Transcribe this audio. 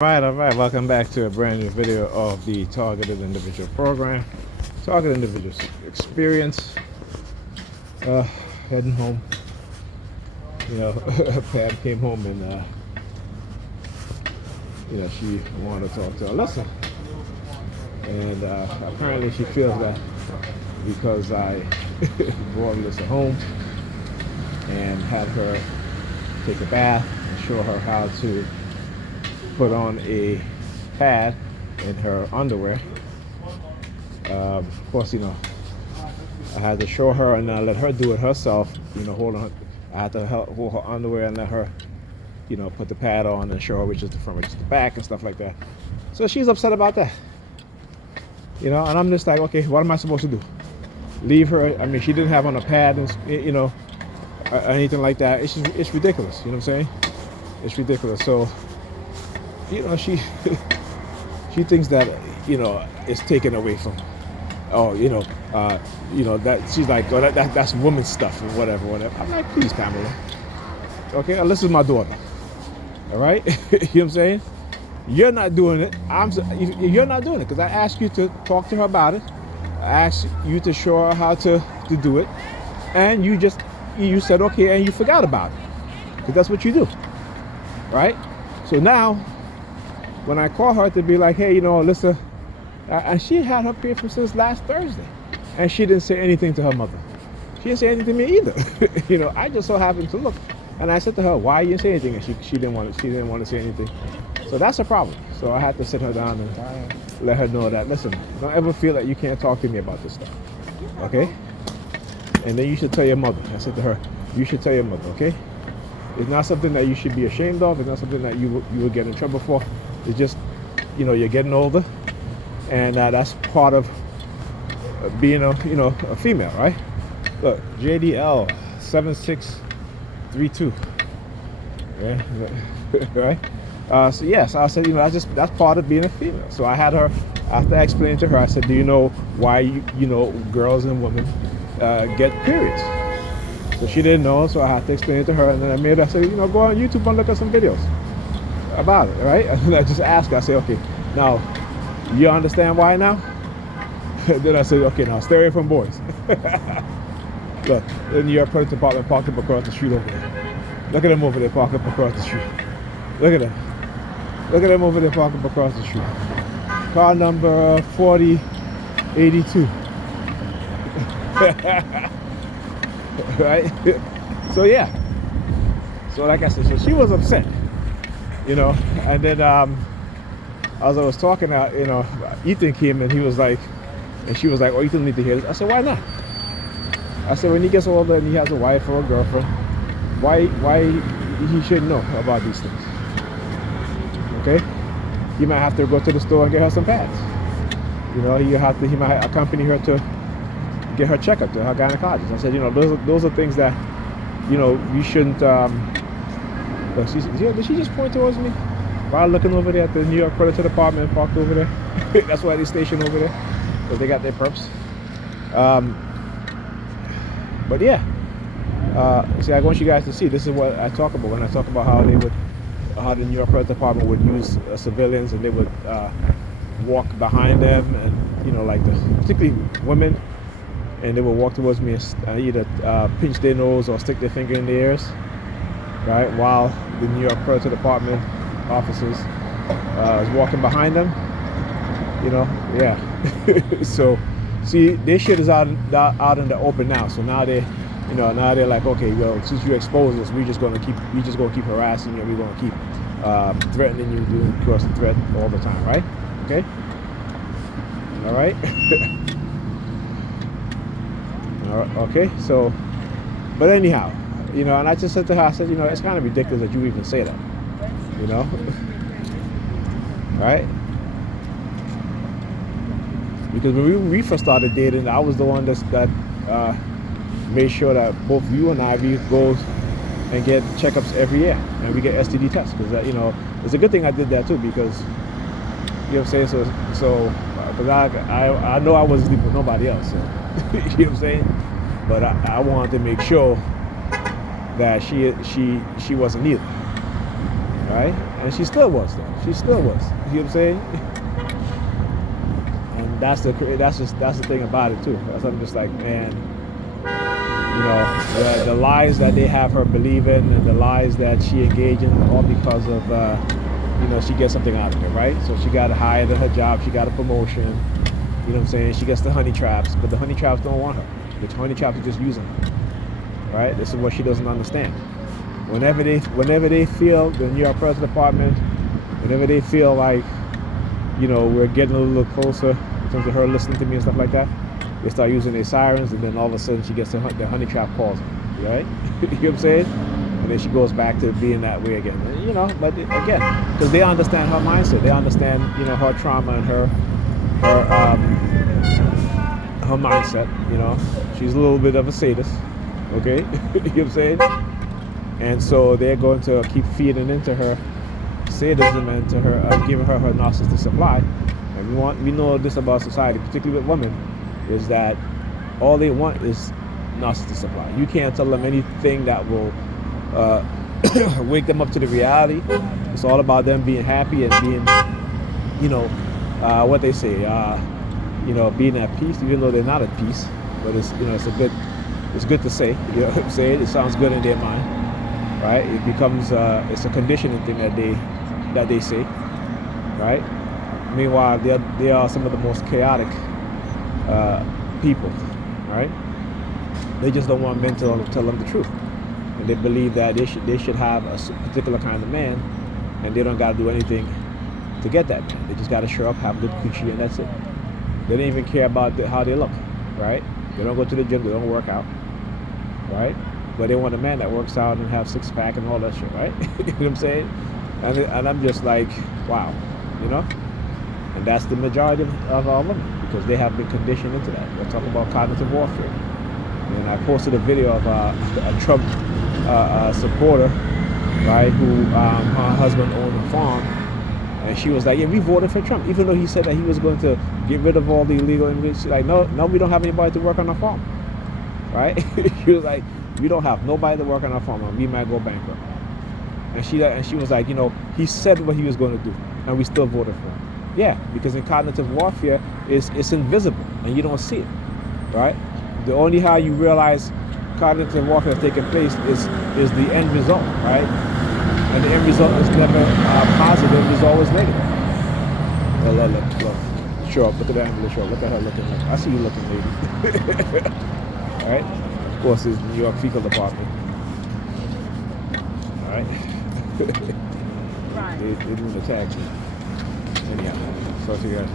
All right, welcome back to a brand new video of the Targeted Individual Program. Targeted Individual Experience. Uh, Heading home. You know, Pam came home and, she wanted to talk to Alyssa. And apparently she feels that because I brought Alyssa home and had her take a bath and show her how to put on a pad in her underwear. Of course, I had to show her and let her do it herself. Hold on. I had to hold her underwear and let her, put the pad on and show her which is the front, which is the back, and stuff like that. So she's upset about that. And I'm just like, okay, what am I supposed to do? Leave her? I mean, she didn't have on a pad, and anything like that. It's ridiculous. You know what I'm saying? It's ridiculous. So, she she thinks that it's taken away from her. That she's like, oh, that's woman stuff or whatever. I'm like, please, Pamela. Okay, Alyssa's my daughter. All right, you know what I'm saying? You're not doing it. You're not doing it because I asked you to talk to her about it. I asked you to show her how to do it, and you said okay, and you forgot about it because that's what you do, right? So now, when I call her to be like, hey, Alyssa, and she had her period since last Thursday, and she didn't say anything to her mother. She didn't say anything to me either. I just so happened to look, and I said to her, why you didn't say anything? And she didn't want to say anything. So that's a problem. So I had to sit her down and let her know that, listen, don't ever feel that you can't talk to me about this stuff, okay? And then you should tell your mother. I said to her, you should tell your mother, okay? It's not something that you should be ashamed of. It's not something that you will get in trouble for. It's just, you're getting older, and that's part of being a female, right? Look, JDL 7632. Yeah, right. So yes, I said, that's part of being a female. So I had her, after I explained to her, I said, do you know why girls and women get periods? So she didn't know, so I had to explain it to her, and then I said, go on YouTube and look at some videos about it, right? And then I just asked her, I said, okay, now, you understand why now? Then I said, okay, now stay away from boys. Look, in the Predators Dept parked up across the street over there. Look at them over there parked up across the street. Look at them. Look at them over there parked up across the street. Car number 4082. Right? So yeah. So like I said, so she was upset. And then as I was talking, Ethan came and he was like, and she was like, oh, Ethan need to hear this. I said, why not? I said, when he gets older and he has a wife or a girlfriend, why he shouldn't know about these things? Okay? He might have to go to the store and get her some pads. He might accompany her to get her checkup to her gynecologist. I said, those are things that, you shouldn't. Did she just point towards me? While looking over there at the New York Predator Department parked over there. That's why they stationed over there. Because they got their perps. But yeah. See, I want you guys to see. This is what I talk about when I talk about how the New York Predator Department would use civilians, and they would walk behind them, and particularly women, and they would walk towards me and either pinch their nose or stick their finger in their ears, right? While the New York Predator Department officers is walking behind them. Yeah. So see, this shit is out in the open now. So now they're like, okay, well, since you expose us, we're just gonna keep harassing you. We're gonna keep threatening you, doing crossing threat all the time, right? Okay. All right. All right. Okay. So, but anyhow, and I just said to her, I said, it's kind of ridiculous that you even say that. Right? Because when we first started dating, I was the one that made sure that both you and I go and get checkups every year, and we get STD tests. Because it's a good thing I did that too, because you know what I'm saying. So because I know I wasn't sleeping with nobody else. So you know what I'm saying. But I wanted to make sure that she wasn't either. right? And she still was though. She still was. You know what I'm saying? And that's the thing about it too. That's I'm just like, man, you know, the lies that they have her believe in and the lies that she engaged in, all because of you know, she gets something out of it, right? So she got hired at her job, she got a promotion. You know what I'm saying? She gets the honey traps, but the honey traps don't want her. The honey traps are just using her, right? This is what she doesn't understand. Whenever they feel, the New York President Department, whenever they feel like, you know, we're getting a little closer in terms of her listening to me and stuff like that, they start using their sirens, and then all of a sudden she gets the honey trap calls her, right? You know what I'm saying? And then she goes back to being that way again. You know, but again, because they understand her mindset, they understand, you know, her trauma and her mindset. You know, she's a little bit of a sadist, okay? You know what I'm saying? And so they're going to keep feeding into her sadism and to her giving her narcissistic supply. And we know this about society, particularly with women, is that all they want is narcissistic supply. You can't tell them anything that will wake them up to the reality. It's all about them being happy and being, you know, what they say, you know, being at peace, even though they're not at peace. But it's, you know, it's good to say. You know what I'm saying? It sounds good in their mind, right? It becomes it's a conditioning thing that they say, right? Meanwhile, they are some of the most chaotic people, right? They just don't want men to tell them the truth, and they believe that they should have a particular kind of man, and they don't got to do anything to get that man. They just got to show up, have good coochie, and that's it. They don't even care about how they look, right? They don't go to the gym, they don't work out, right? But they want a man that works out and have six pack and all that shit, right? You know what I'm saying? And I'm just like, wow, you know. And that's the majority of our women, because they have been conditioned into that. We're talking about cognitive warfare. And I posted a video of a Trump supporter, right, who her husband owned a farm, and she was like, yeah, we voted for Trump, even though he said that he was going to get rid of all the illegal immigrants. She's like, no, we don't have anybody to work on our farm, right? She was like, we don't have nobody to work on our farm, and we might go bankrupt. And she was like, you know, he said what he was going to do, and we still voted for him. Yeah, because in cognitive warfare, it's invisible, and you don't see it, right? The only how you realize cognitive warfare is taking place is the end result, right? And the end result is never positive; it's always negative. Look. Show up. Look at the angle. Show up. Look at her looking. I see you looking, lady. All right. Of course, it's New York Fecal Department. All right. Right. They doing the tag team. Anyhow, so to you guys.